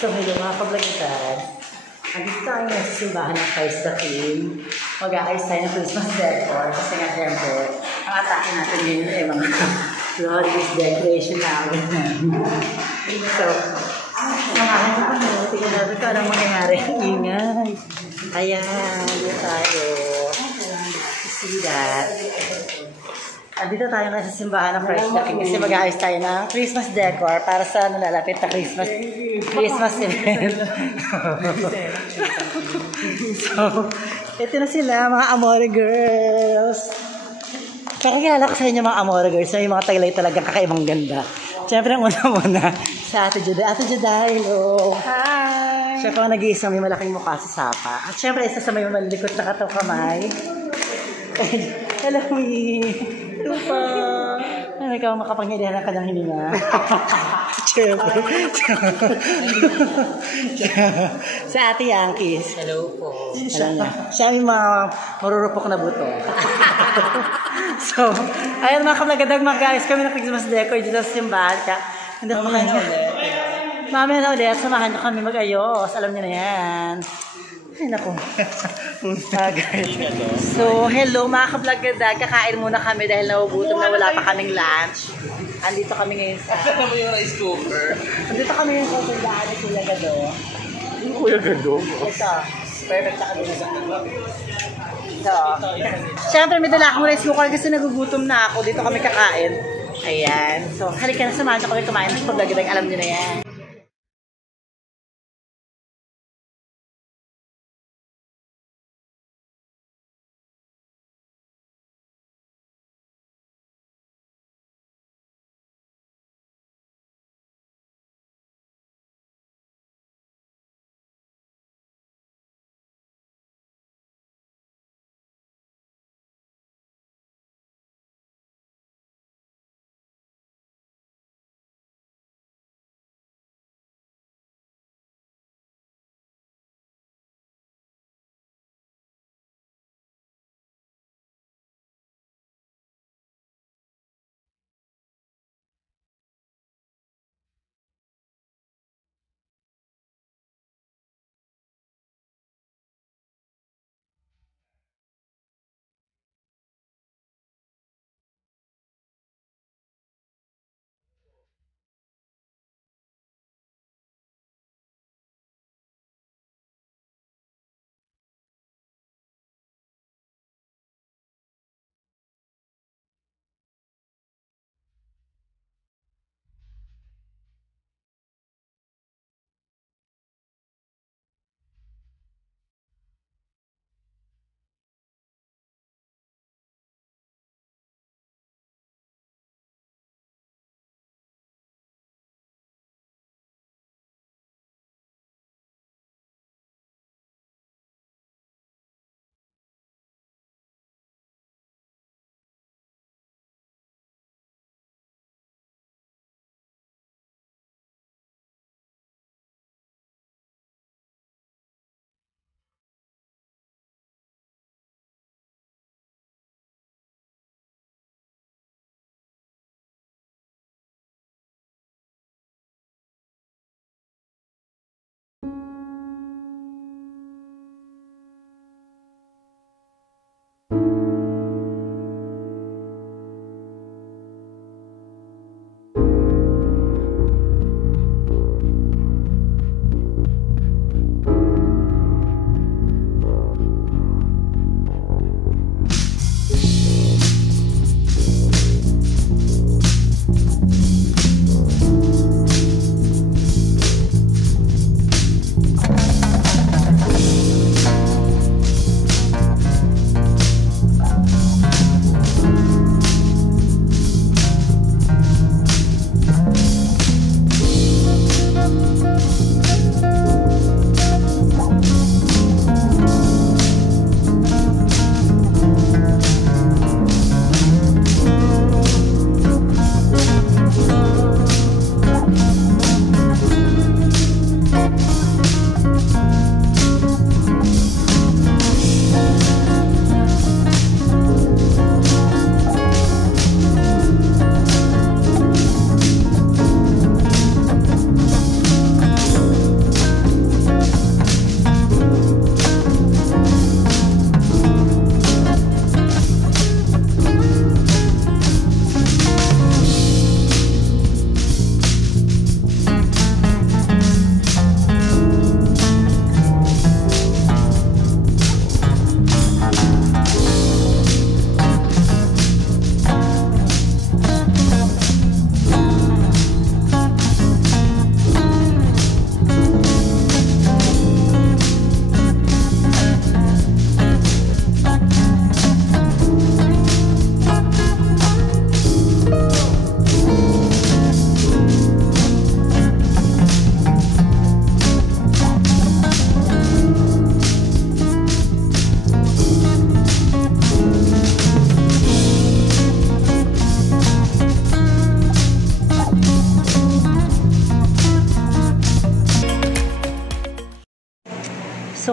So, hello mga kablagitan. Andito tayo na sa simbahan ng Christ the King. Mag-aayos tayo ng Christmas decor. Kasi nga, siyempre, ang atake natin ngayon ay mga glorious decoration namin. So, samahan ko kami. Tingnan natin kung anong mangyayari. Ingay. Ayan, dito tayo. See that? Andito tayo na sa simbahan ng Christ the King kasi mag-aayos tayo ng Christmas decor para sa nalalapit na Christmas event. So, ito na sila, mga Amore Girls. Kakilala ko sa inyo mga Amore Girls, may mga taglay talagang kakaibang ganda. Siyempre, ang una-una, sa Ate Juday. Ate Juday, hello! Hi! Siya po ang nag-iisang may malaking mukha sa sapa. At siyempre, isa sa may malilikot na kataw kamay. Hello, me! Hello po! Ano ikaw makapangyarihan ng kanyang hininga? Siyempre. Sa Ate Yankees. Hello po! Alam niya. Siya yung mga marurupok na buto. So, ayun mga kablagadang mag-ayos kami ng Christmas decor dito sa simbahan. Hindi ko makahinga. Mamaya na ulit, samahan nyo kami mag-ayos. Alam niyo na yan. Ay, naku. So, hello mga kablagadang. Kakain muna kami dahil nagugutom na wala pa kaming lunch. Andito kami ngayon sa... Saan mo yung rice cooker? Andito kami ngayon sa tindahan ni Kuya Gado. Yung Kuya Gado? Ito. Perfect sa kanila. So, siyempre may dala akong rice cooker kasi nagugutom na ako. Dito kami kakain. Ayan. So, halika na, samahan nyo kami kumain. Pag lagay, alam nyo na yan.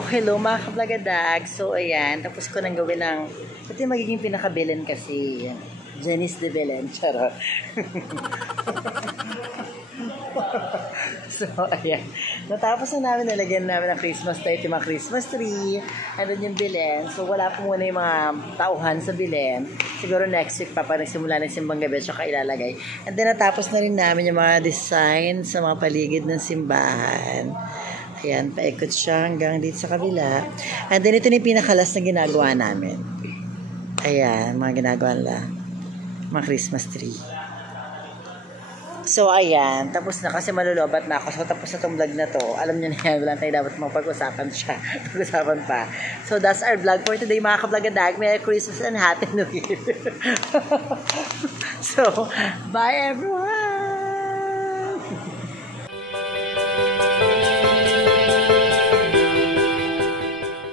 hello mga kablagadag. So, ayan. Tapos ko nang gawin ng... Ito yung magiging pinaka-Belen kasi. Yan. Janice de Belen. Charot. So, ayan. Natapos na namin, nalagyan namin ng Christmas tree, yung mga Christmas tree. Andun yung Belen. So, wala po muna yung mga tauhan sa Belen. Siguro next week pa, nagsimula ng simbang gabi, tsaka ilalagay. And then, natapos na rin namin yung mga design sa mga paligid ng simbahan. Ayan, paikot siya hanggang dito sa kabila. And then, ito na yung pinakalas na ginagawa namin. Ayan, mga ginagawa nila. Mga Christmas tree. So, ayan. Tapos na kasi malulobat na ako. So, tapos na itong vlog na to. Alam nyo na yan. Wala tayong dapat mapag-usapan siya. Pag-usapan pa. So, that's our vlog for today, mga kablagadag. Merry Christmas and Happy New Year. So, bye everyone!